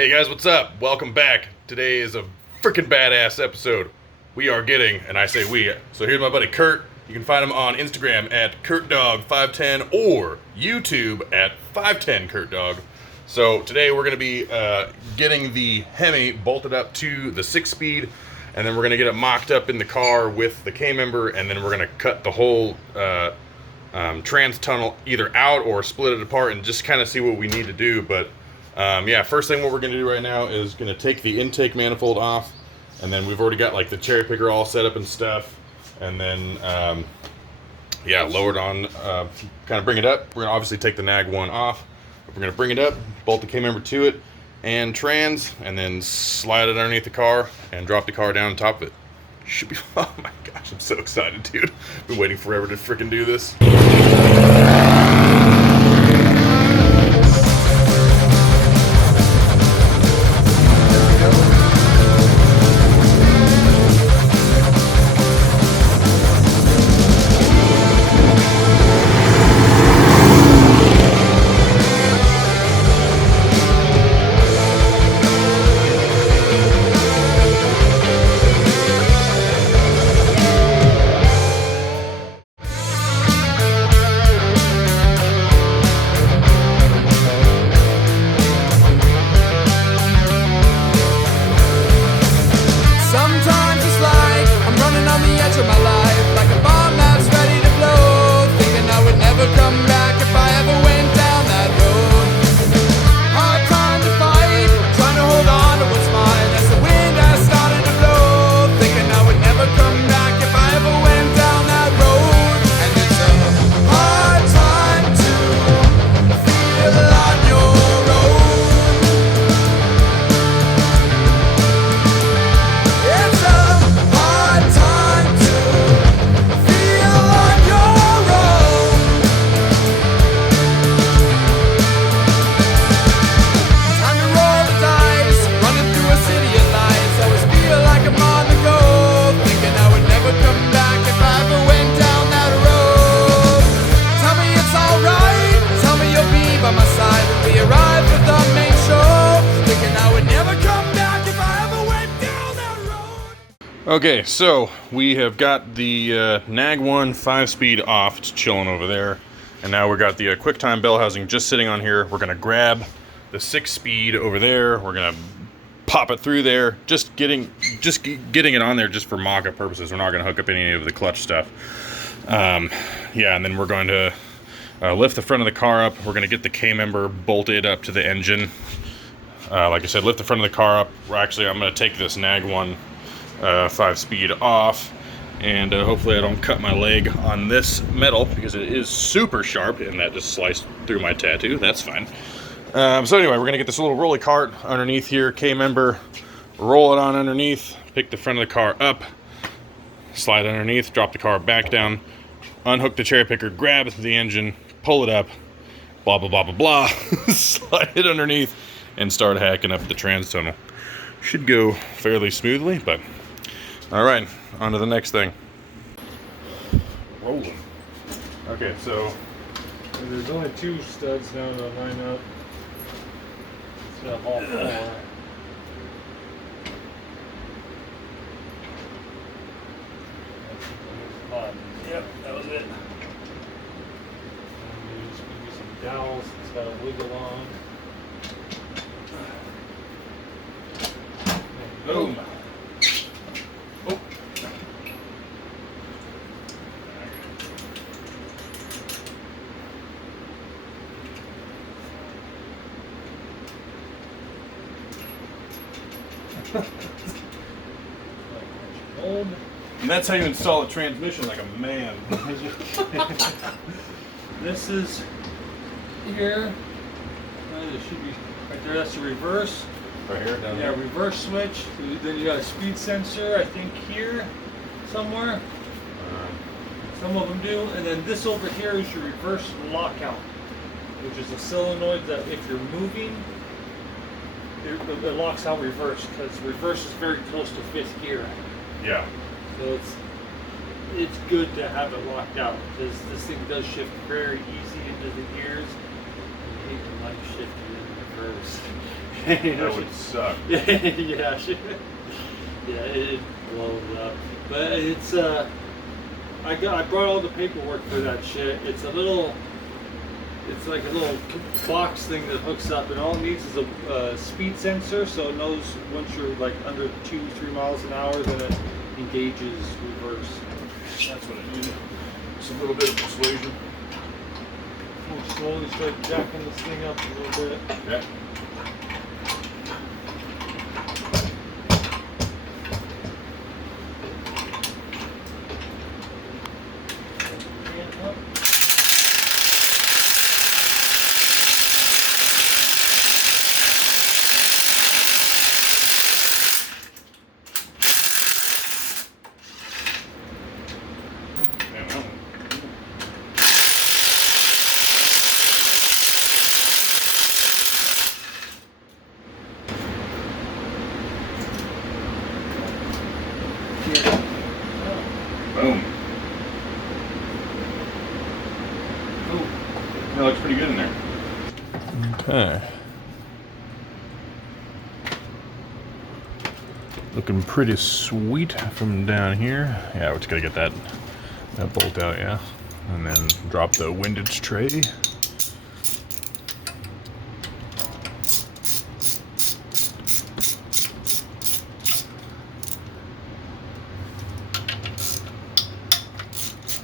Hey guys, what's up? Welcome back. Today is a freaking badass episode. We are getting, and I say we, so here's my buddy Kurt. You can find him on Instagram at KurtDog510 or YouTube at 510KurtDog. So today we're going to be getting the HEMI bolted up to the 6-speed, and then we're going to get it mocked up in the car with the K-member, and then we're going to cut the whole trans tunnel either out or split it apart and just kind of see what we need to do. But yeah, first thing what we're going to do right now is going to take the intake manifold off, and then we've already got like the cherry picker all set up and stuff, and then yeah, lower it on, kind of bring it up. We're going to obviously take the nag one off, but we're going to bring it up, bolt the K-member to it and trans, and then slide it underneath the car and drop the car down on top of it. Should be, oh my gosh, I'm so excited, dude. Been waiting forever to freaking do this. Okay, so we have got the Nag 1 5-speed off. It's chilling over there. And now we've got the QuickTime bell housing just sitting on here. We're going to grab the 6-speed over there. We're going to pop it through there. Just getting it on there just for mock-up purposes. We're not going to hook up any of the clutch stuff. Yeah, and then we're going to lift the front of the car up. We're going to get the K-member bolted up to the engine. Like I said, lift the front of the car up. I'm going to take this Nag 1 5-speed off, and hopefully I don't cut my leg on this metal because it is super sharp, and that just sliced through my tattoo. That's fine. So anyway, we're gonna get this little rolly cart underneath here, K-member, roll it on underneath, pick the front of the car up, slide underneath, drop the car back down, unhook the cherry picker, grab the engine, pull it up, blah blah blah blah blah, slide it underneath, and start hacking up the trans tunnel. Should go fairly smoothly, but all right, on to the next thing. Rolling. Okay, so there's only 2 studs now to line up. It's got all 4. Yep, that was it. And just give me some dowels. It's got a wiggle on. Boom. Oh. And that's how you install a transmission like a man. This is here. It should be right there. That's the reverse. Right here, down yeah, here. Reverse switch. Then you got a speed sensor, I think here somewhere. Some of them do. And then this over here is your reverse lockout, which is a solenoid that if you're moving, it locks out reverse, because reverse is very close to 5th gear. Yeah. So it's good to have it locked out, because this thing does shift very easy into the gears. You hate to like shift it in reverse. That would suck. Yeah, yeah, it blows up. But it's I brought all the paperwork for that shit. It's like a little box thing that hooks up, and all it needs is a speed sensor, so it knows once you're like under 2-3 miles an hour, then it engages reverse. That's what I need. Just a little bit of persuasion. We'll slowly start jacking this thing up a little bit. Yeah. Boom. Oh, that looks pretty good in there. Okay. Looking pretty sweet from down here. Yeah, we're just gonna get that bolt out, yeah. And then drop the windage tray.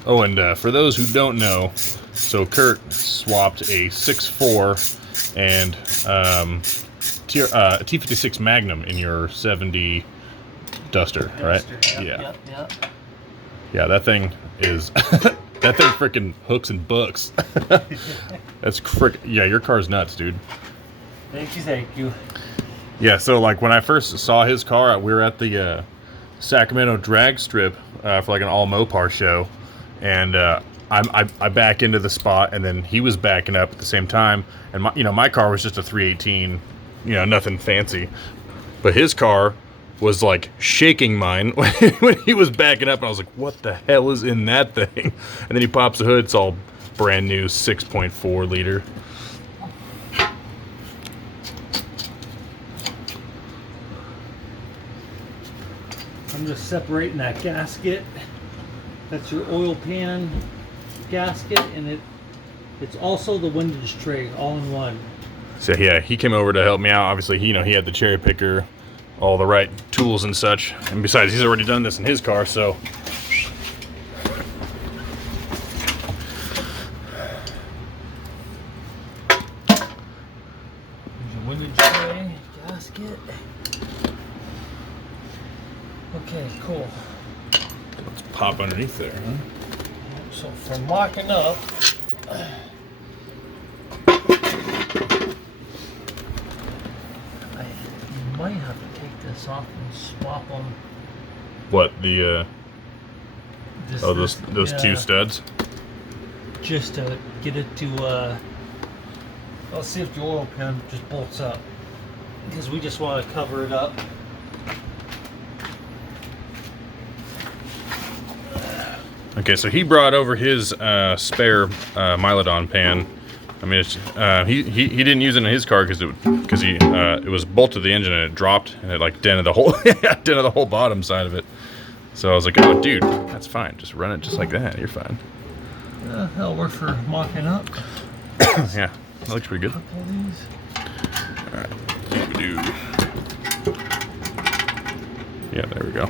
Oh, and for those who don't know, so Kurt swapped a 6.4 and a T56 Magnum in your 70 Duster, right? Yeah. Yeah, that thing is that thing freaking hooks and books. That's yeah, your car's nuts, dude. Thank you. Yeah, so like when I first saw his car, we were at the Sacramento drag strip for like an all Mopar show. And I back into the spot, and then he was backing up at the same time. And my car was just a 318, nothing fancy. But his car was like shaking mine when he was backing up, and I was like, "What the hell is in that thing?" And then he pops the hood; it's all brand new 6.4 liter. I'm just separating that gasket. That's your oil pan gasket, and it's also the windage tray, all in one. So yeah, he came over to help me out. Obviously, he had the cherry picker, all the right tools and such. And besides, he's already done this in his car, so. There's your windage tray gasket. Okay, cool. Let's pop underneath there, huh? So for locking up, you might have to take this off and swap them. What, the those two studs? Just to get it to let's see if the oil pan just bolts up, because we just want to cover it up. Okay, so he brought over his spare Mylodon pan. I mean, it's, he didn't use it in his car because it was bolted to the engine and it dropped and it like dented the whole bottom side of it. So I was like, oh, dude, that's fine. Just run it just like that. You're fine. That'll work for mocking up. Yeah, that looks pretty good. Couple of these. All right, yeah, there we go.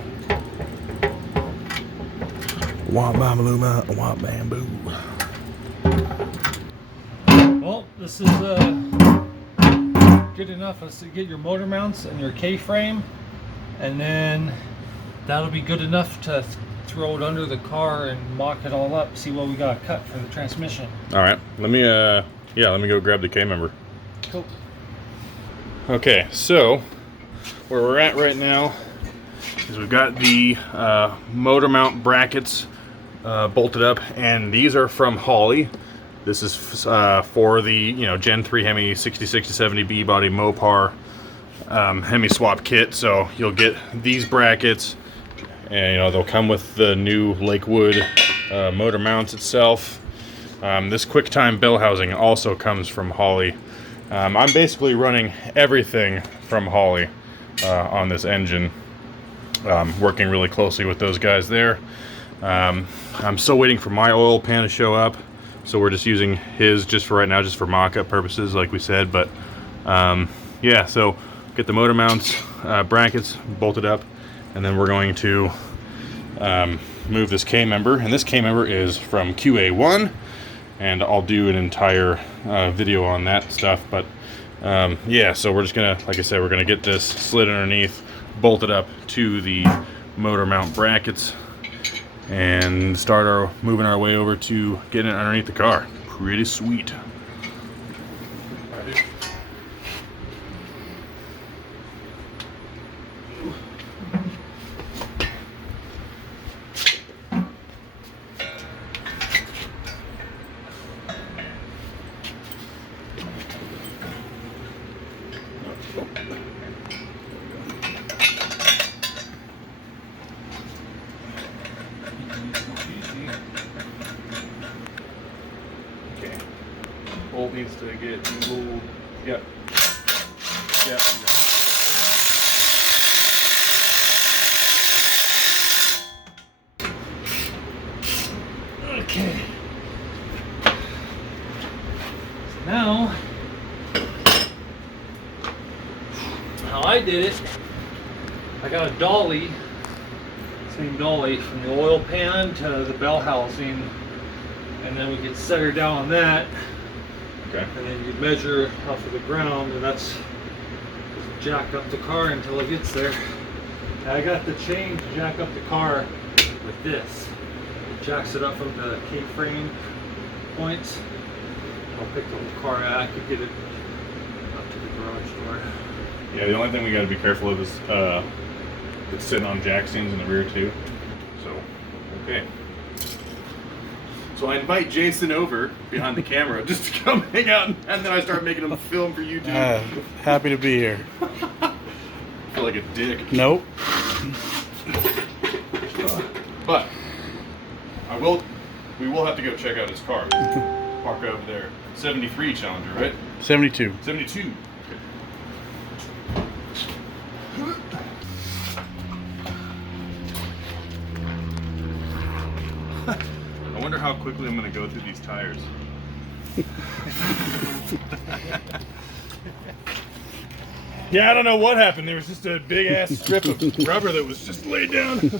Womp bamaluma, womp bamboo. Well, this is good enough to get your motor mounts and your K-frame, and then that'll be good enough to throw it under the car and mock it all up. See what we got cut for the transmission. All right, let me go grab the K member. Cool. Okay, so where we're at right now is we've got the motor mount brackets bolted up, and these are from Holley. This is for the Gen 3 HEMI 6060-70 B body Mopar HEMI swap kit. So you'll get these brackets, and they'll come with the new Lakewood motor mounts itself. This QuickTime bell housing also comes from Holley, I'm basically running everything from Holley on this engine, working really closely with those guys there. I'm still waiting for my oil pan to show up, so we're just using his just for right now, just for mock-up purposes, like we said. But yeah, so get the motor mounts, brackets bolted up, and then we're going to move this K-member, and this K-member is from QA1, and I'll do an entire video on that stuff. But yeah, so we're just gonna, like I said, we're gonna get this slid underneath, bolted up to the motor mount brackets, and start moving our way over to getting it underneath the car. Pretty sweet. Bolt needs to get moved. Yep. Yep. Okay. So now, how I did it, I got a dolly, same dolly from the oil pan to the bell housing, and then we could set her down on that. Okay. And then you measure off of the ground, and that's just jack up the car until it gets there. And I got the chain to jack up the car with this. It jacks it up from the K-frame points. I'll pick the whole car out. I could get it up to the garage door. Yeah, the only thing we got to be careful of is it's sitting on jack stands in the rear too. So, okay. So I invite Jason over behind the camera just to come hang out, and then I start making him film for YouTube. Happy to be here. I feel like a dick. Nope. But we will have to go check out his car. Park over there. 73 Challenger, right? 72. 72. I wonder how quickly I'm going to go through these tires. Yeah, I don't know what happened. There was just a big ass strip of rubber that was just laid down.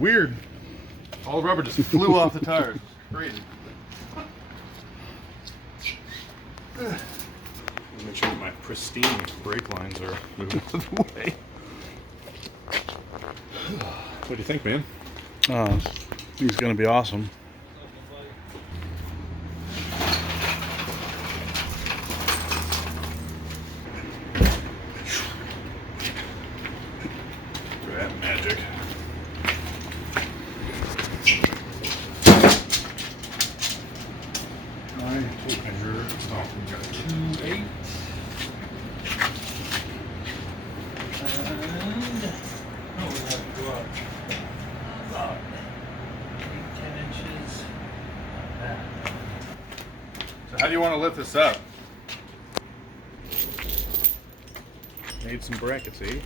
Weird. All the rubber just flew off the tires. Crazy. Make sure that my pristine brake lines are moving out of the way. What do you think, man? I think it's going to be awesome. Look at that magic. Tape measure. Oh, we got 2.8. And oh, we have to go up about 8-10 inches like that. So how do you want to lift this up? Made some brackets, eh?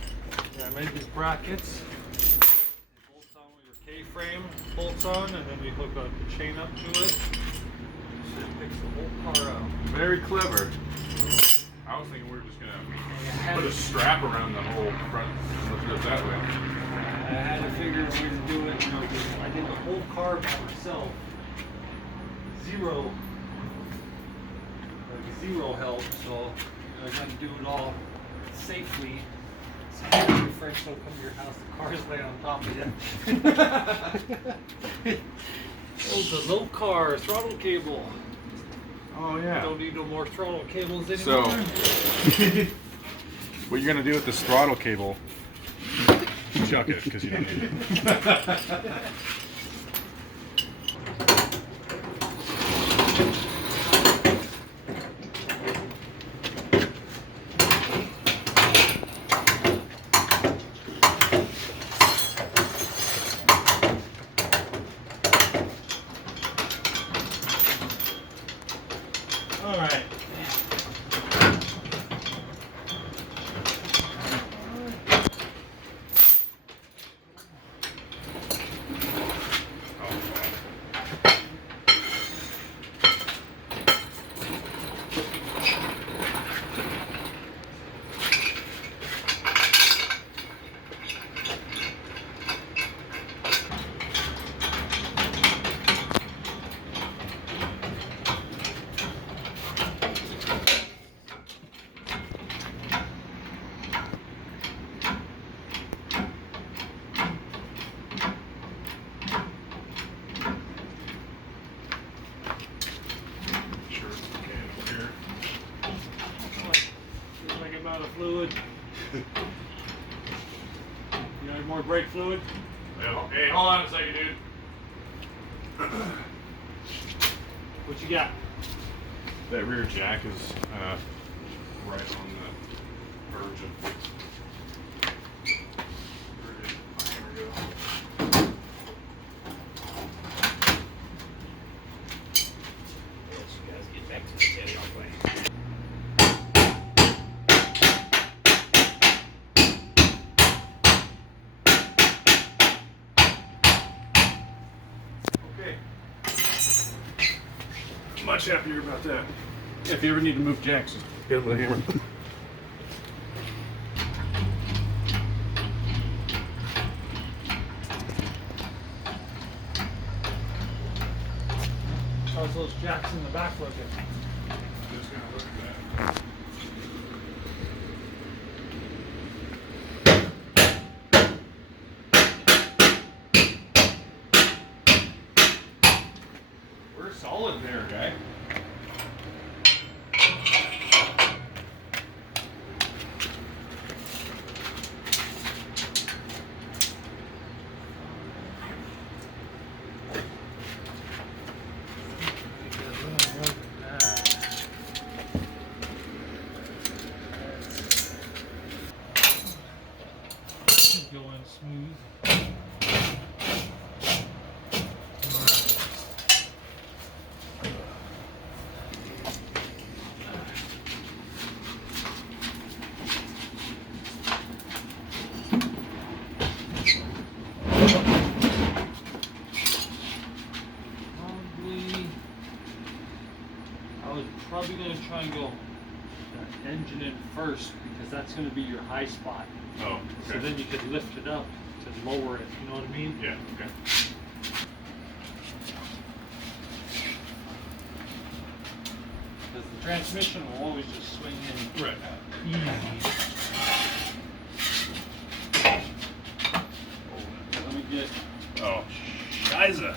Yeah, I made these brackets. It bolts on with your K-frame, bolts on, and then we hook the chain up to it. So it picks the whole car up. Very clever. I was thinking we were just gonna put a strap around the whole front and lift it up that way. I had to figure a way to do it. You know, I did the whole car by myself. Zero help, so you know, I had to do it all safely. So your friends don't come to your house, the car's laying on top of you. Oh, the low car throttle cable. Oh yeah. Don't need no more throttle cables anymore. So, what you're gonna do with this throttle cable? Chuck it, because you don't need it. All right. You need more brake fluid? Hey, hold on a second, dude. What you got? That rear jack is right on the verge of. There we go. Yes, you guys get back to the telly all the way. Okay. Much happier about that. If you ever need to move jacks, just hit them with a hammer. How's those jacks in the back looking? Just gonna look at that. We're solid there, guy. Going smooth. I was probably going to try and go that engine in first because that's going to be your high spot. Oh, So okay. then you could lift it up to lower it, you know what I mean? Yeah, okay. Because the transmission will always just swing in Right. easy. Let me get, Oh, Shiza.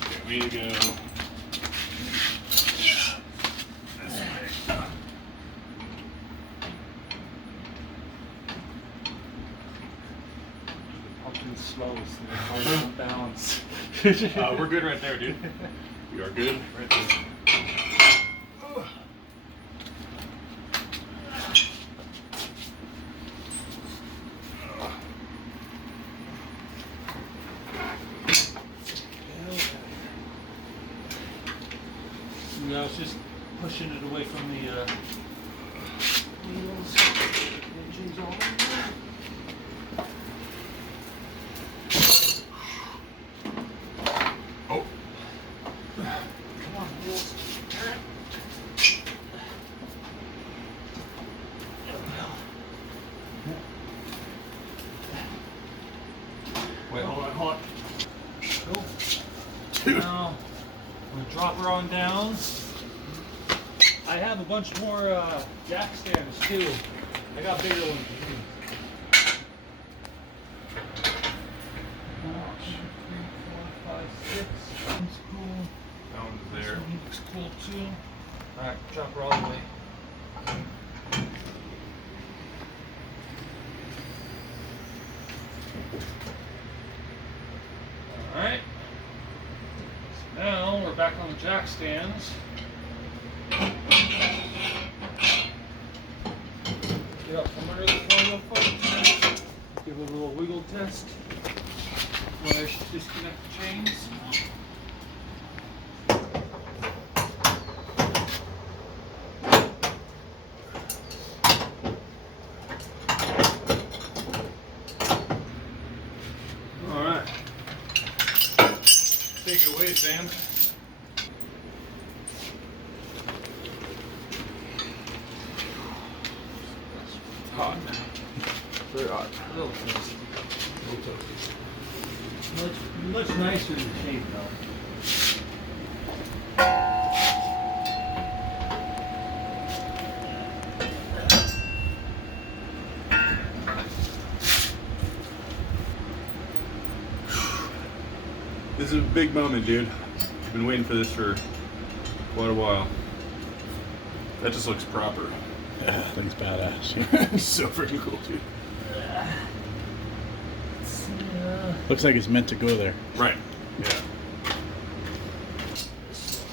Okay, we need to go this way. pumping slow so the car don't bounce. We're good right there, dude. We are good right there. Yeah, I was just pushing it away from the wheels. Engine's all in there. Oh, Come on, wheels. wait, hold on. Cool. Now, we'll drop her on down. I have a bunch more jack stands too. I got bigger ones. One, 2, 3, 4, 5, 6. One's cool. That one's This there. one looks cool too. Alright, drop her all the way. Alright. So now we're back on the jack stands. Get up from under the floor real quick. Give it a little wiggle test. Where I should disconnect the chains. Alright. Take it away, Sam. Hot. Very hot. A little toasty. Much nicer in shape though. This is a big moment, dude. I've been waiting for this for quite a while. That just looks proper. Thing's badass. So freaking cool, dude. Looks like it's meant to go there. Right. Yeah.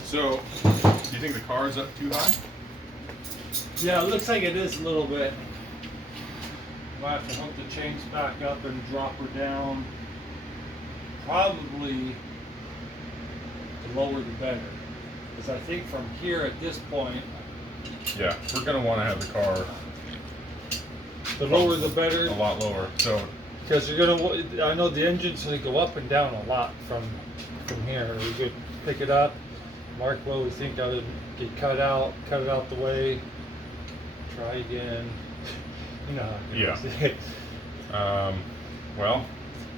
So, do you think the car's up too high? Yeah, it looks like it is a little bit. Might have to hook the chains back up and drop her down. Probably the lower the better. Because I think from here at this point, Yeah, we're gonna want to have the car the lower the better. a lot lower. So, Because you're gonna, I know the engine's gonna go up and down a lot from here. We could pick it up, mark what we think of it, get cut it out the way, try again. You know how it is. well,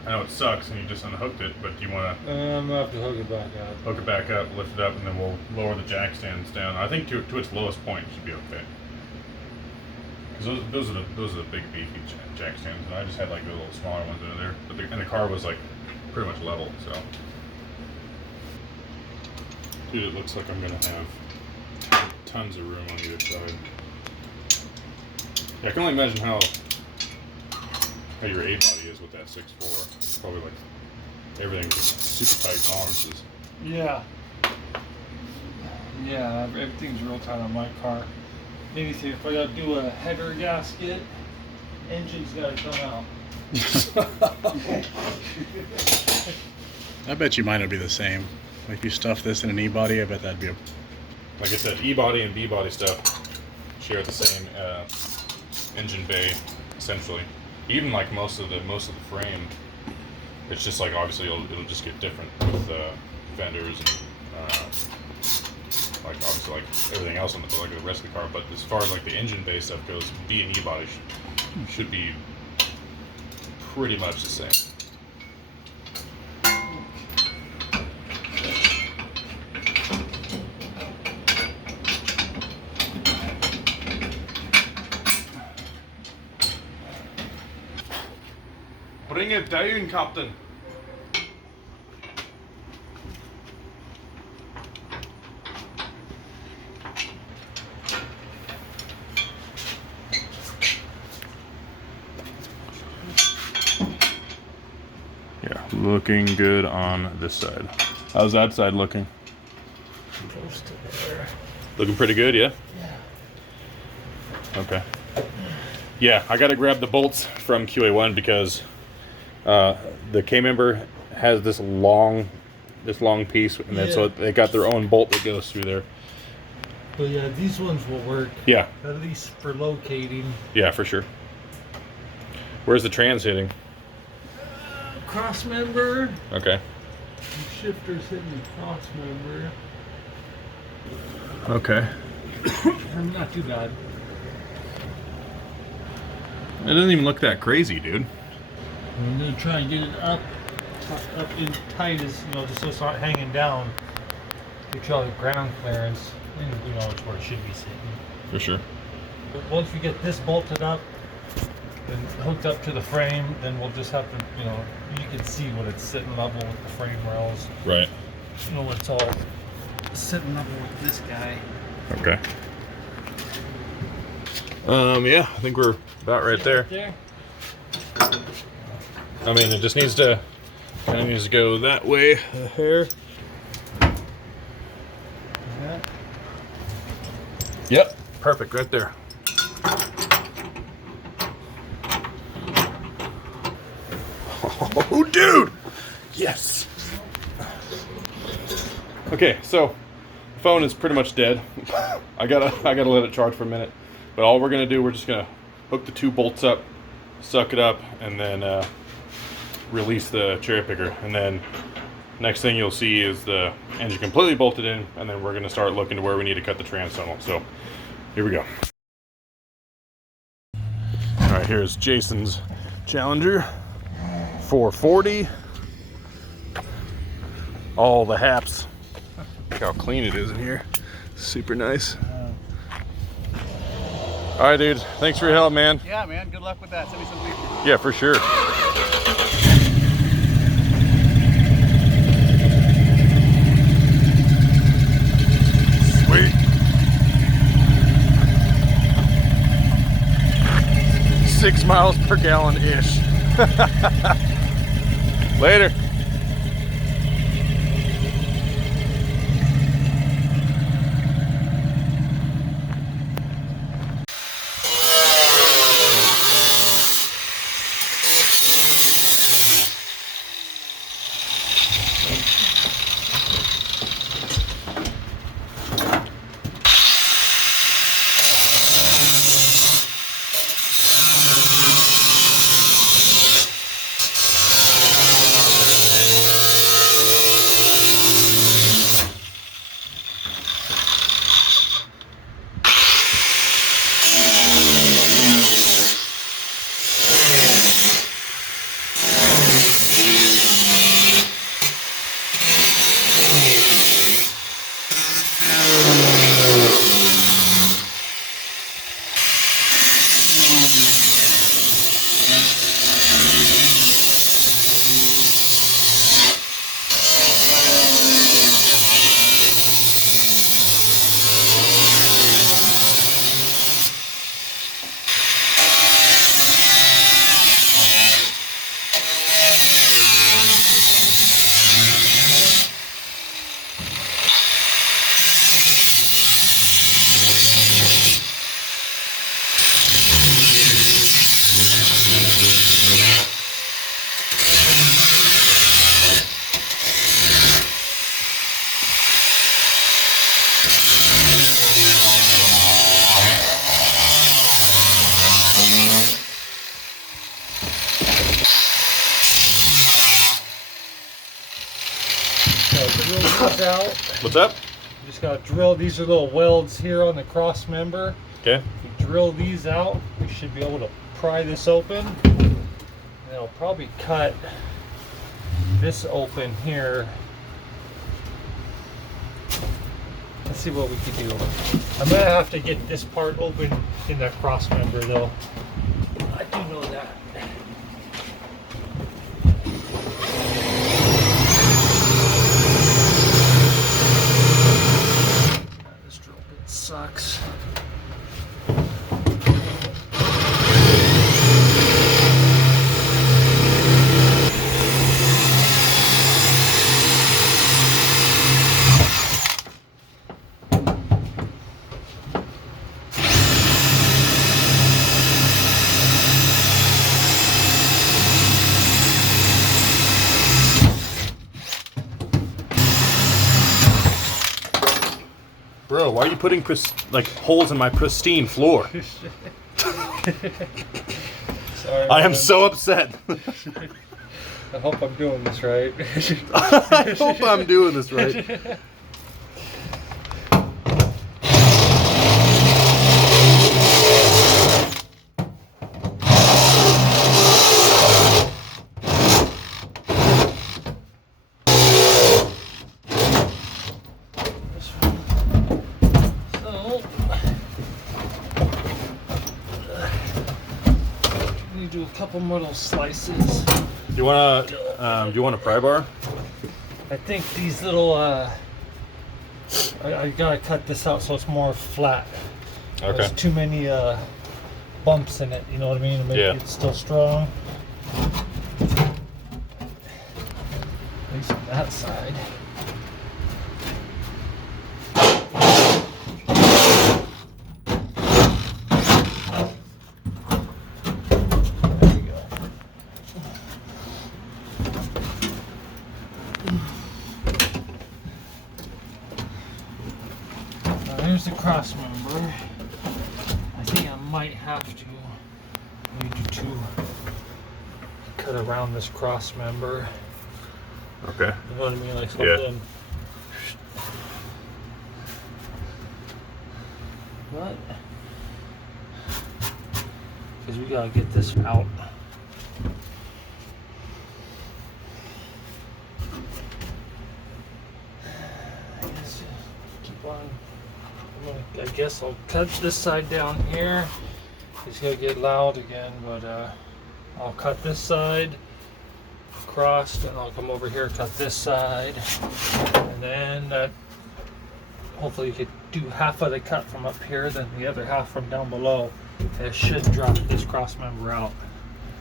I know it sucks and you just unhooked it, but do you want to I'm gonna have to hook it back up. hook it back up, lift it up, and then we'll lower the jack stands down? I think to its lowest point it should be okay. Because those are the big beefy jack stands, and I just had like the little smaller ones under there. But and the car was like pretty much level, so. Dude, it looks like I'm gonna have tons of room on either side. Yeah, I can only imagine how your A body is with that 6.4. Probably like everything just super tight tolerances. Yeah. Yeah, everything's real tight on my car. Anything, if I gotta do a header gasket, engine's gotta come out. I bet you mine would be the same. Like, if you stuff this in an E-body, I bet that'd be a... Like I said, E body and B body stuff share the same engine bay, essentially. Even like most of the frame, it's just like obviously it'll just get different with fenders and like obviously like everything else on the rest of the car. But as far as like the engine bay stuff goes, B and E body should be pretty much the same. Bring it down, Captain. Yeah, looking good on this side. How's that side looking? Close to there. Looking pretty good, yeah? Yeah. Okay. Yeah, I gotta grab the bolts from QA1 because the K-member has this long piece, and then so they got their own bolt that goes through there. But yeah, these ones will work. Yeah. At least for locating. Yeah, for sure. Where's the trans hitting? Cross member. Okay. The shifter's hitting the cross member. Okay. Not too bad. It doesn't even look that crazy, dude. I'm gonna try and get it up in tight as just so it's not hanging down. Get you all the ground clearance, and it's where it should be sitting. For sure. But once we get this bolted up and hooked up to the frame, then we'll just have to, you can see when it's sitting level with the frame rails. Right. When it's all sitting level with this guy. Okay. Yeah, I think we're about right there. I mean, it just needs to go that way, the hair. Yeah. Yep, perfect, right there. Oh, dude! Yes! Okay, so the phone is pretty much dead. I gotta let it charge for a minute. But all we're gonna do, we're just gonna hook the two bolts up, suck it up, and then release the cherry picker. And then next thing you'll see is the engine completely bolted in, and then we're gonna start looking to where we need to cut the trans tunnel. So here we go. All right, here's Jason's Challenger 440. All the haps. Look how clean it is in here. Super nice. All right, dude. Thanks for your help, man. Yeah, man. Good luck with that. Send me some pictures. Yeah, for sure. Sweet. 6 miles per gallon ish. Later. Drill these out. What's up? Just gotta drill. These are little welds here on the cross member. Okay. If you drill these out, we should be able to pry this open. And it'll probably cut this open here. Let's see what we can do. I'm gonna have to get this part open in that cross member though. I do know that. This drill bit sucks. Bro, why are you putting holes in my pristine floor? Sorry, I am man. so upset. I hope I'm doing this right. I hope I'm doing this right. Do a couple more little slices. You want a pry bar? I think these little I gotta cut this out so it's more flat. Okay. There's too many bumps in it, you know what I mean, to make Yeah. it still strong. At least on that side. Here's the cross member. I think I might have to need to cut around this cross member. Okay. You know what I mean? Like something. Yeah. What? Because we gotta get this out. I guess I'll cut this side down here. It's gonna get loud again, but I'll cut this side across, and I'll come over here, cut this side, and then hopefully you could do half of the cut from up here, then the other half from down below. It should drop this cross member out.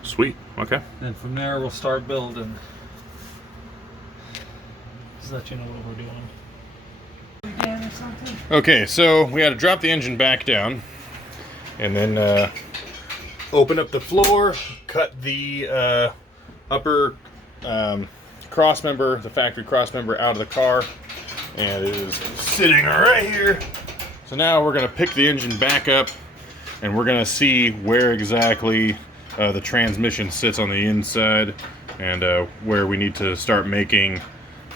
Sweet. Okay. And from there we'll start building. Just let you know what we're doing. Again or something? Okay, so we had to drop the engine back down, and then open up the floor, cut the upper cross member, the factory cross member, out of the car, and it is sitting right here. So now we're going to pick the engine back up, and we're going to see where exactly the transmission sits on the inside, and where we need to start making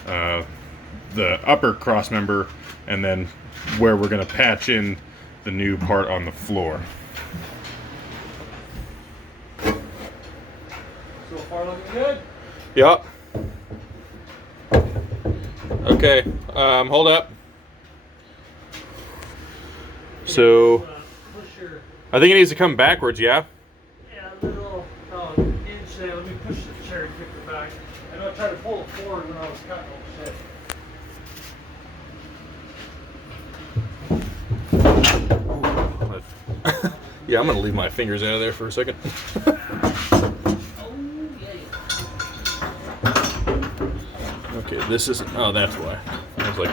the upper cross member, and then where we're going to patch in the new part on the floor. So far looking good? Yep. Okay, hold up. So, Push your, I think it needs to come backwards, yeah? yeah, little inch there. Let me push the chair and kick it back. I know I tried to pull it forward when I was cutting all shit. Yeah, I'm gonna leave my fingers out of there for a second. Okay, this isn't. Oh, that's why. I was like,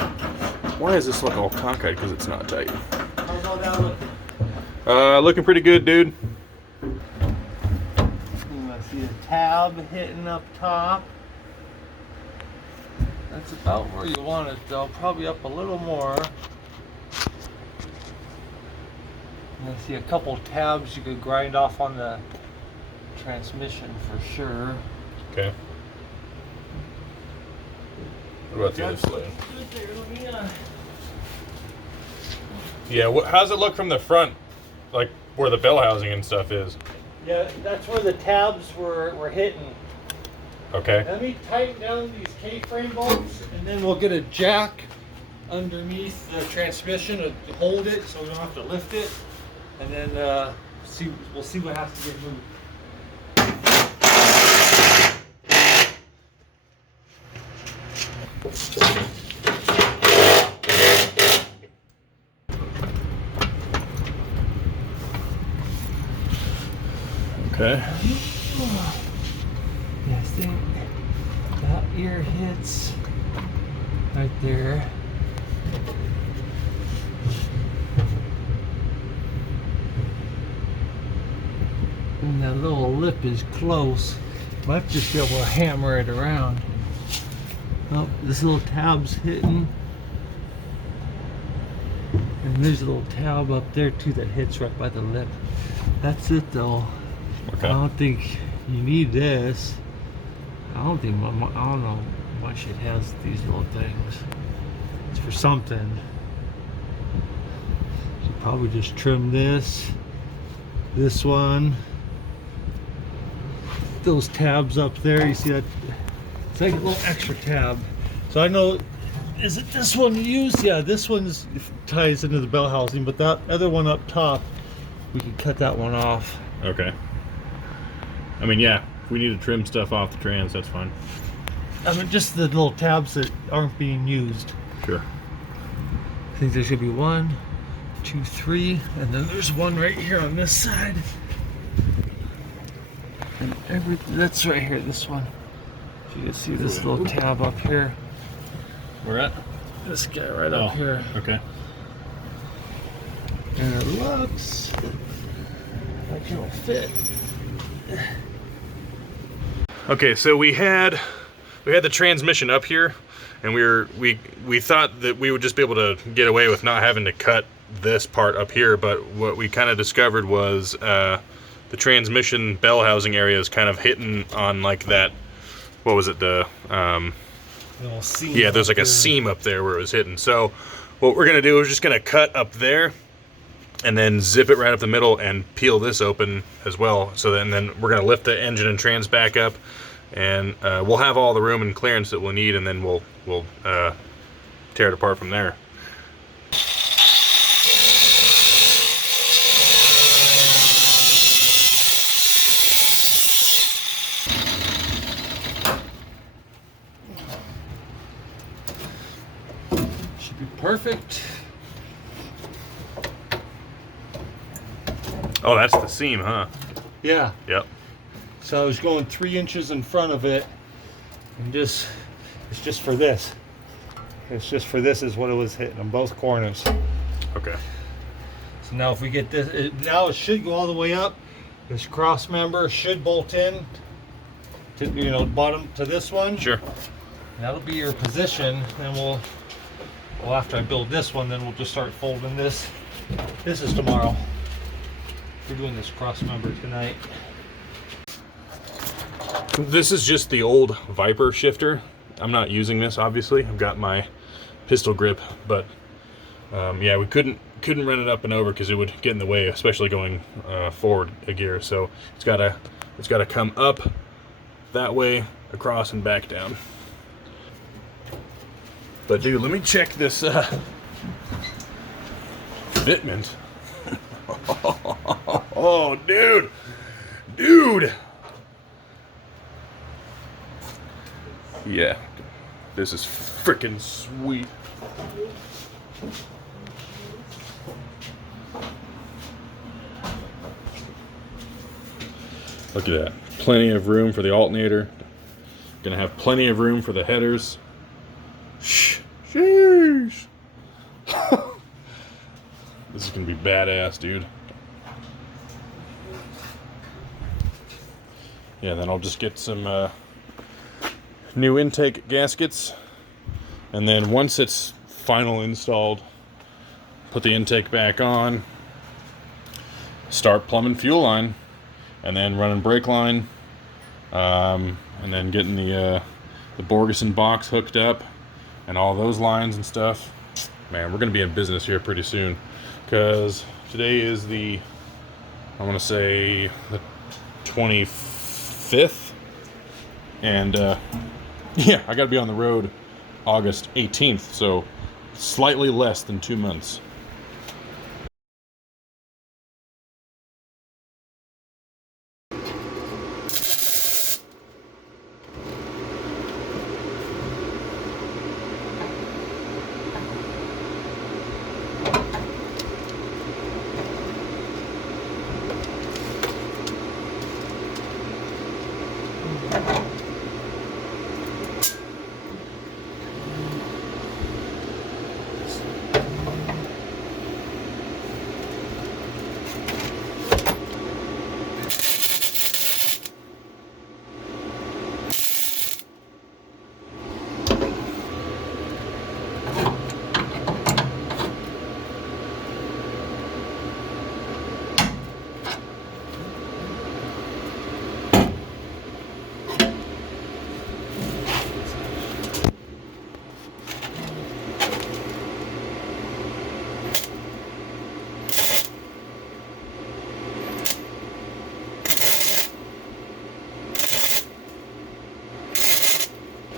why does this look all cockeyed? Because it's not tight. How's all that looking? Looking pretty good, dude. I see a tab hitting up top. That's about where you want it though, probably up a little more. And I see a couple tabs you could grind off on the transmission for sure. Okay. What about the other side? Good there, let me, Yeah, how's it look from the front? Like where the bell housing and stuff is? yeah, that's where the tabs were hitting. Okay. Let me tighten down these K-frame bolts, and then we'll get a jack underneath the transmission to hold it, so we don't have to lift it. And then we'll see what has to get moved. Okay. Yeah, I think that ear hits right there. And that little lip is close. Might just be able to hammer it around. Oh, this little tab's hitting. And there's a little tab up there too that hits right by the lip. That's it though. Okay. I don't think you need this. I don't know why shit has these little things. It's for something. Should probably just trim this one. Those tabs up there, you see that? It's like a little extra tab. So I know, is it this one you use? Yeah, this one ties into the bell housing, but that other one up top, we can cut that one off. Okay. I mean, yeah, if we need to trim stuff off the trans, that's fine. I mean, just the little tabs that aren't being used. Sure. I think there should be 1, 2, 3, and then there's one right here on this side. And that's right here, this one. If you can see this little tab up here. Where at? This guy right up here. Okay. And it looks like it'll fit. Okay, so we had the transmission up here, and we thought that we would just be able to get away with not having to cut this part up here, but what we kind of discovered was the transmission bell housing area is kind of hitting on like that. What was it? The yeah, there's like a seam up there where it was hitting. So what we're gonna do is just gonna cut up there, and then zip it right up the middle and peel this open as well. So then we're gonna lift the engine and trans back up, and we'll have all the room and clearance that we'll need, and then we'll tear it apart from there. Perfect. Oh, that's the seam, huh? Yeah. Yep. So I was going 3 inches in front of it, and it's just for this. It's just for this is what it was hitting on both corners. Okay. So now if we get this, now it should go all the way up. This cross member should bolt in to, you know, bottom to this one. Sure. That'll be your position, and well, after I build this one, then we'll just start folding this. This is tomorrow. We're doing this cross member tonight. This is just the old Viper shifter. I'm not using this, obviously. I've got my pistol grip, but yeah, we couldn't run it up and over because it would get in the way, especially going forward a gear. So it's gotta come up that way, across, and back down. But dude, let me check this fitment. Oh, dude. Yeah, this is freaking sweet. Look at that. Plenty of room for the alternator. Gonna have plenty of room for the headers. Sheesh. This is gonna be badass, dude. Yeah, then I'll just get some new intake gaskets, and then once it's final installed, put the intake back on, start plumbing fuel line, and then running brake line, and then getting the Borgeson box hooked up and all those lines and stuff. Man, we're gonna be in business here pretty soon, because today is I want to say the 25th, and yeah, I gotta be on the road August 18th, so slightly less than 2 months.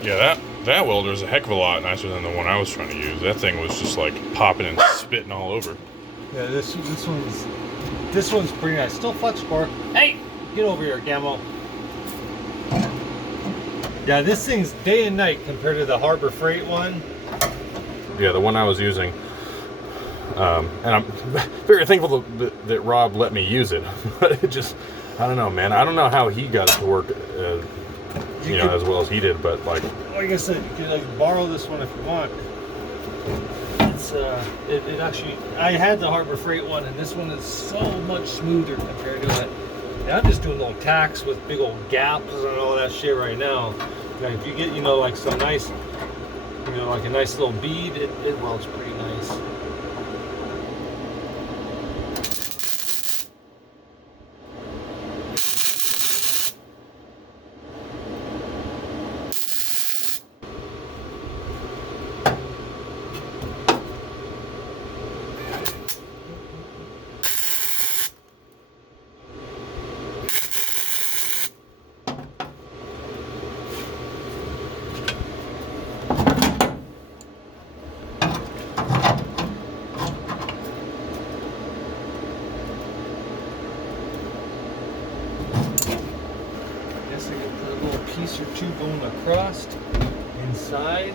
Yeah, that welder is a heck of a lot nicer than the one I was trying to use. That thing was just like popping and spitting all over. Yeah, this one's pretty nice. Still flex core. Hey, get over here, Gammo. Yeah, this thing's day and night compared to the Harbor Freight one. Yeah, the one I was using. And I'm very thankful that Rob let me use it. But it just, I don't know, man. I don't know how he got it to work, you know, as well as he did. But like I said, you can like borrow this one if you want. It's it actually, I had the Harbor Freight one, and this one is so much smoother compared to it. And I'm just doing little tacks with big old gaps and all that shit right now. Like if you get, you know, like some nice, you know, like a nice little bead, it welds pretty nice. Piece or two going across inside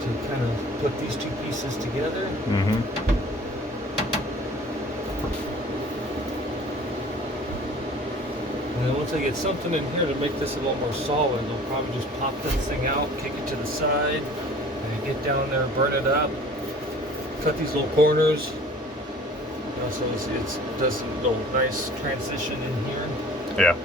to kind of put these two pieces together. Mm-hmm. And then once I get something in here to make this a little more solid, I'll probably just pop this thing out, kick it to the side, and get down there, burn it up, cut these little corners. So it does a little nice transition in here. Yeah.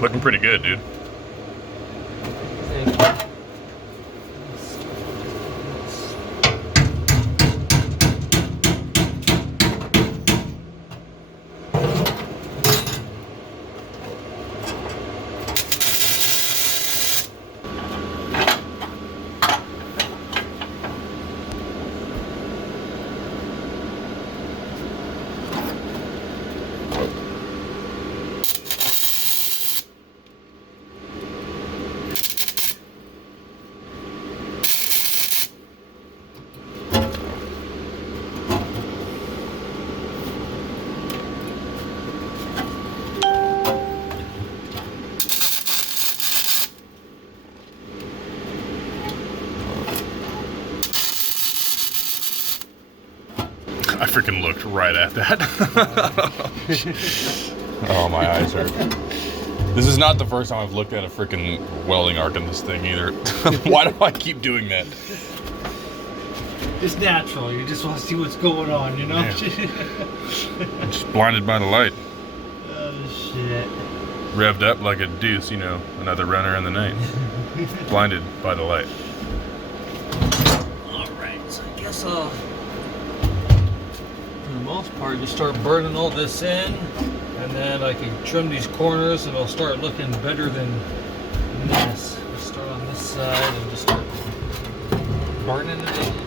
Looking pretty good, dude. I freaking looked right at that. Oh, my eyes hurt. This is not the first time I've looked at a freaking welding arc in this thing either. Why do I keep doing that? It's natural. You just want to see what's going on, you know? I'm just blinded by the light. Oh, shit. Revved up like a deuce, you know, another runner in the night. Blinded by the light. Alright, so I guess I'll, for the most part, just start burning all this in, and then I can trim these corners and it'll start looking better than this. We'll start on this side and just start burning it in.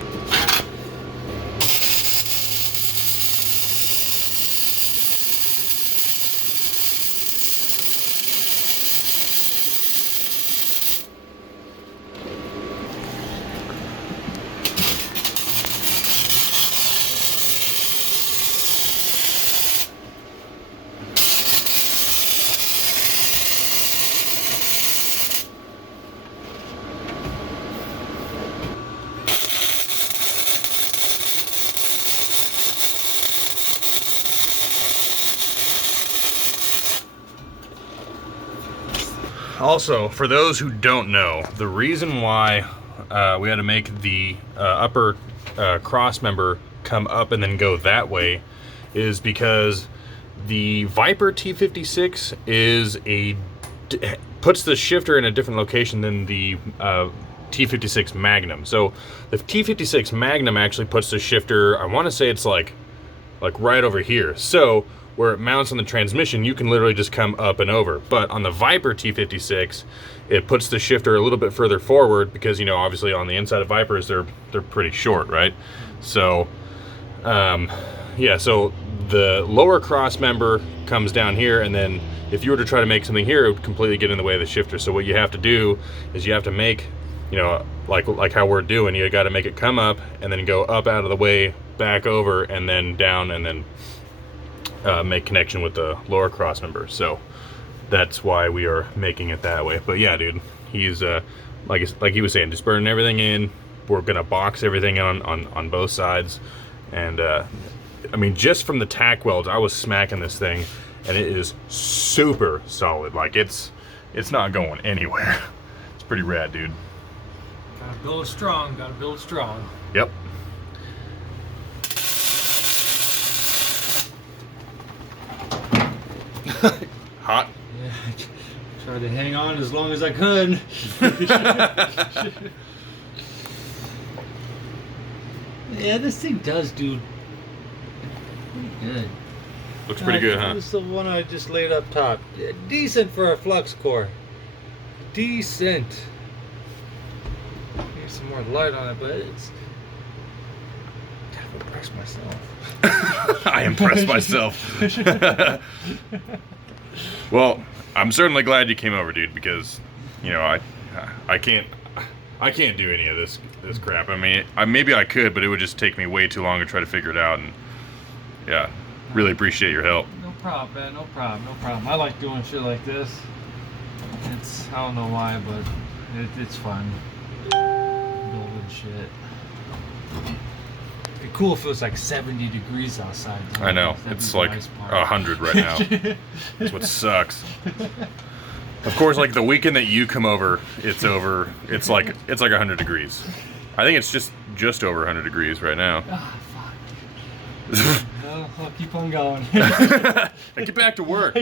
Also, for those who don't know, the reason why we had to make the upper cross member come up and then go that way is because the Viper T56 puts the shifter in a different location than the T56 Magnum. So the T56 Magnum actually puts the shifter, I want to say it's like right over here. So where it mounts on the transmission, you can literally just come up and over. But on the Viper T56, it puts the shifter a little bit further forward because, you know, obviously on the inside of Vipers, they're pretty short, right? So, yeah, so the lower cross member comes down here, and then if you were to try to make something here, it would completely get in the way of the shifter. So what you have to do is you have to make, you know, like how we're doing, you got to make it come up and then go up out of the way, back over, and then down, and then make connection with the lower cross member. So that's why we are making it that way. But yeah, dude, he's like he was saying, just burning everything in. We're gonna box everything on both sides, and I mean, just from the tack welds, I was smacking this thing, and it is super solid. Like it's not going anywhere. It's pretty rad, dude. Gotta build strong. Gotta build strong. Yep. Hot. Yeah, I tried to hang on as long as I could. Yeah, this thing does do pretty good. Looks pretty good, huh? This is the one I just laid up top. Yeah, decent for a flux core. Decent. Need some more light on it, but it's. I've impressed myself. I impressed myself. Well, I'm certainly glad you came over, dude, because, you know, I can't do any of this crap. I mean, maybe I could, but it would just take me way too long to try to figure it out. And yeah, really appreciate your help. No problem, man. No problem. No problem. I like doing shit like this. I don't know why, but it's fun. Building shit. It'd be cool if it was like 70 degrees outside. I know. That'd It's be the like nice part. 100 right now. That's what sucks. Of course, like the weekend that you come over, it's over. It's like 100 degrees. I think it's just over 100 degrees right now. Ah, fuck. Well, I'll keep on going. Now get back to work. Oh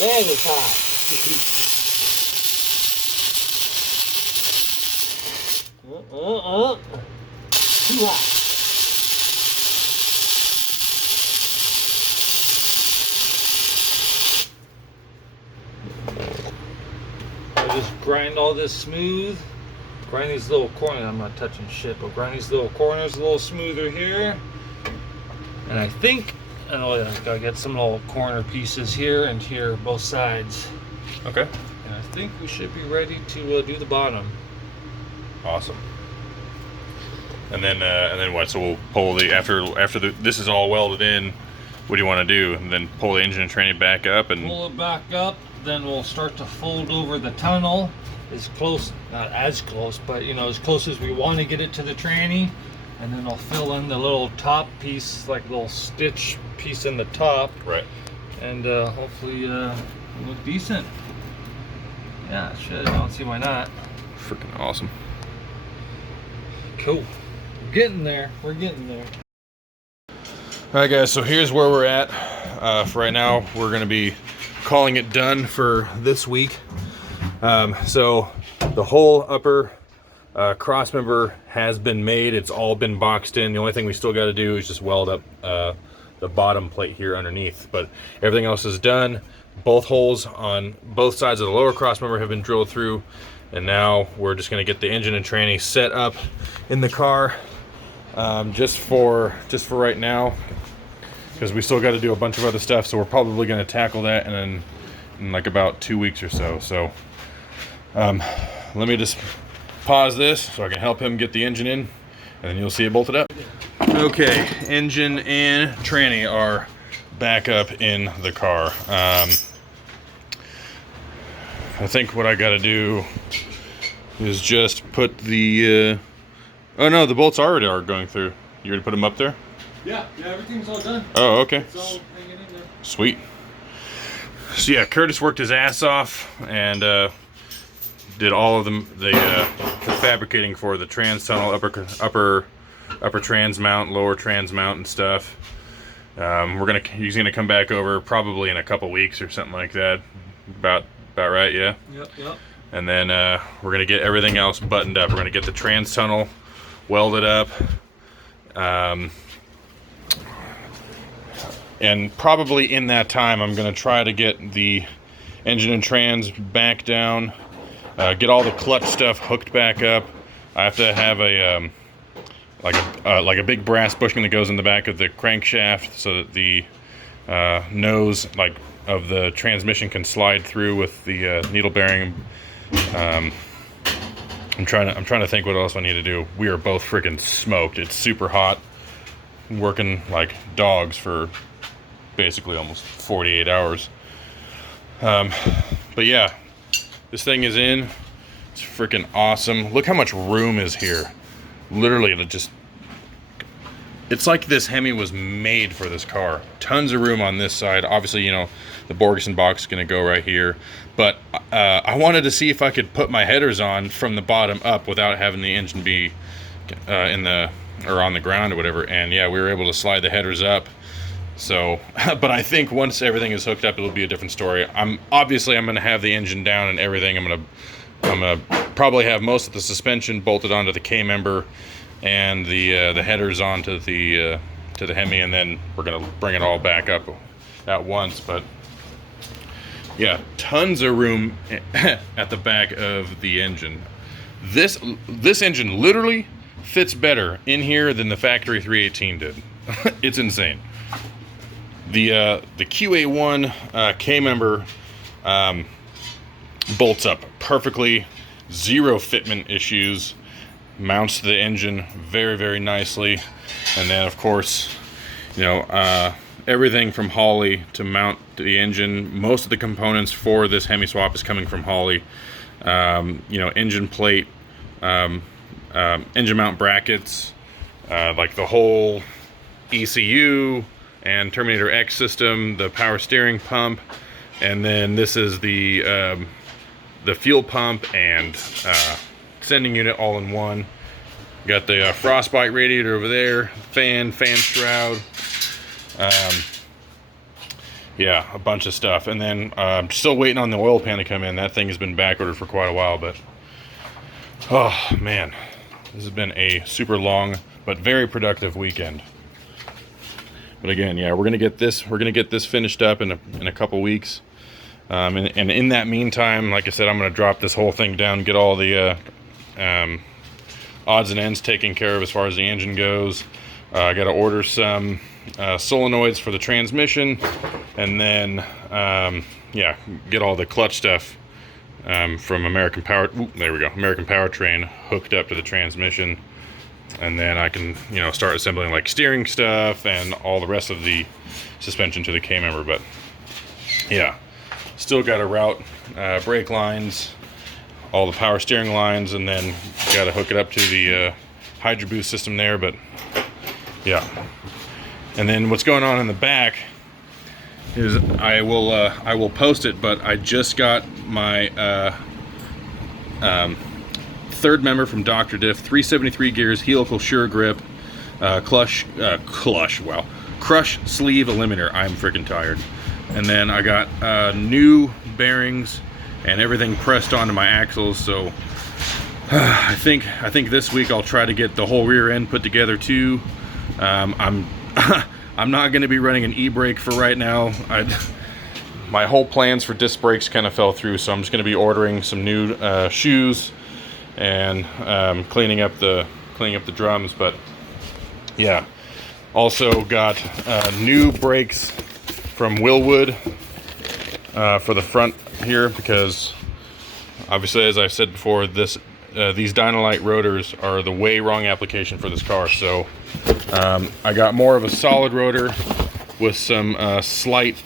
man, it's hot. Too hot. I just grind all this smooth. Grind these little corners. I'm not touching shit, but grind these little corners a little smoother here. And I think, oh yeah, gotta get some little corner pieces here and here, both sides. Okay. And I think we should be ready to do the bottom. Awesome. And then what? So we'll pull the after this is all welded in. What do you want to do? And then pull the engine and tranny back up and Pull it back up. Then we'll start to fold over the tunnel as close, not as close, but you know, as close as we want to get it to the tranny. And then I'll fill in the little top piece, like little stitch piece in the top. right. And hopefully it'll look decent. Yeah, it should. I don't see why not. Freaking awesome. Cool. We're getting there. We're getting there. All right, guys. So here's where we're at. For right now, we're gonna be calling it done for this week. So the whole upper cross member has been made. It's all been boxed in. The only thing we still got to do is just weld up the bottom plate here underneath. But everything else is done. Both holes on both sides of the lower cross member have been drilled through. And now we're just gonna get the engine and tranny set up in the car, just for right now, because we still got to do a bunch of other stuff. So we're probably gonna tackle that in like about 2 weeks or so. So let me just pause this so I can help him get the engine in, and then you'll see it bolted up. Okay, engine and tranny are back up in the car. I think what I gotta do is just put the oh no, the bolts already are going through. You already put them up there? Yeah, everything's all done. Oh, okay. It's all hanging in there. Sweet. So yeah, Curtis worked his ass off and did all of the fabricating for the trans tunnel, upper trans mount, lower trans mount and stuff. He's gonna come back over probably in a couple weeks or something like that. About right, yeah. Yep. And then we're gonna get everything else buttoned up. We're gonna get the trans tunnel welded up. And probably in that time, I'm gonna try to get the engine and trans back down, get all the clutch stuff hooked back up. I have to have a like a big brass bushing that goes in the back of the crankshaft so that the nose of the transmission can slide through with the needle bearing. I'm trying to think what else I need to do. We are both freaking smoked. It's super hot. Working like dogs for basically almost 48 hours. But yeah, this thing is in. It's freaking awesome. Look how much room is here. Literally, it's like this Hemi was made for this car. Tons of room on this side. Obviously, you know, the Borgeson box is gonna go right here. But I wanted to see if I could put my headers on from the bottom up without having the engine be on the ground or whatever. And yeah, we were able to slide the headers up. So, but I think once everything is hooked up, it'll be a different story. I'm gonna have the engine down and everything. I'm gonna probably have most of the suspension bolted onto the K member and the headers onto the Hemi, and then we're gonna bring it all back up at once. But yeah, tons of room at the back of the engine. This engine literally fits better in here than the factory 318 did. It's insane. The QA1 K member bolts up perfectly, zero fitment issues, mounts to the engine very, very nicely, and then of course, you know, everything from Holley to mount the engine. Most of the components for this Hemi swap is coming from Holley. You know, engine plate, engine mount brackets, like the whole ECU and Terminator X system, the power steering pump, and then this is the fuel pump and sending unit all in one. Got the frostbite radiator over there, fan shroud, yeah, a bunch of stuff. And then I'm still waiting on the oil pan to come in. That thing has been back ordered for quite a while, but oh man, this has been a super long but very productive weekend. But again, yeah, we're gonna get this finished up in a couple weeks. And in that meantime, like I said, I'm gonna drop this whole thing down, get all the odds and ends taken care of as far as the engine goes. I got to order some solenoids for the transmission, and then yeah, get all the clutch stuff from American Power. There we go, American Powertrain hooked up to the transmission, and then I can, you know, start assembling like steering stuff and all the rest of the suspension to the K-member. But yeah, still got to route brake lines, all the power steering lines, and then got to hook it up to the Hydro Boost system there. But yeah, and then what's going on in the back is I will post it, but I just got my third member from Dr. Diff, 373 gears, helical sure grip, crush sleeve alimiter. I'm freaking tired. And then I got new bearings and everything pressed onto my axles. So I think this week I'll try to get the whole rear end put together too. I'm I'm not going to be running an e-brake for right now. My whole plans for disc brakes kind of fell through, so I'm just going to be ordering some new shoes and cleaning up the drums. But yeah, also got new brakes from Willwood for the front here, because obviously, as I've said before, these Dynalite rotors are the way wrong application for this car. So I got more of a solid rotor with some slight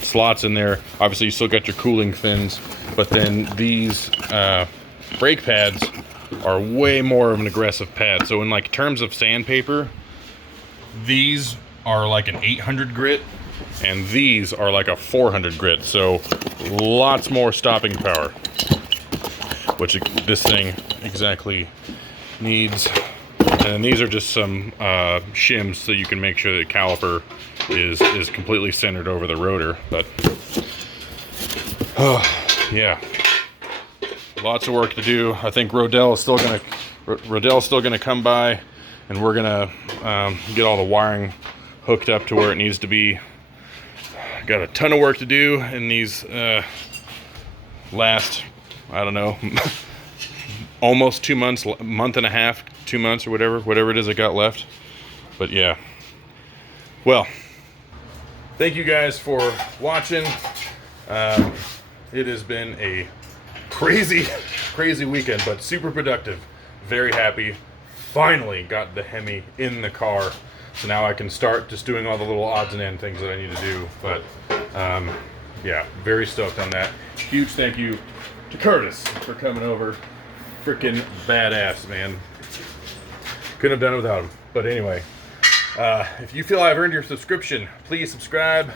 slots in there. Obviously, you still got your cooling fins, but then these brake pads are way more of an aggressive pad. So in like terms of sandpaper, these are like an 800 grit, and these are like a 400 grit. So lots more stopping power, which this thing exactly needs. And these are just some shims, so you can make sure that the caliper is completely centered over the rotor. But yeah, lots of work to do. I think Rodell's still gonna come by, and we're gonna get all the wiring hooked up to where it needs to be. Got a ton of work to do in these last, I don't know, almost 2 months, month and a half, 2 months, or whatever it is I got left. But yeah, well, thank you guys for watching. It has been a crazy weekend, but super productive. Very happy. Finally got the Hemi in the car, so now I can start just doing all the little odds and end things that I need to do. But yeah, very stoked on that. Huge thank you to Curtis for coming over. Freaking badass, man. Couldn't have done it without him. But anyway, if you feel I've earned your subscription, please subscribe,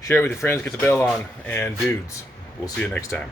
share it with your friends, get the bell on, and dudes, we'll see you next time.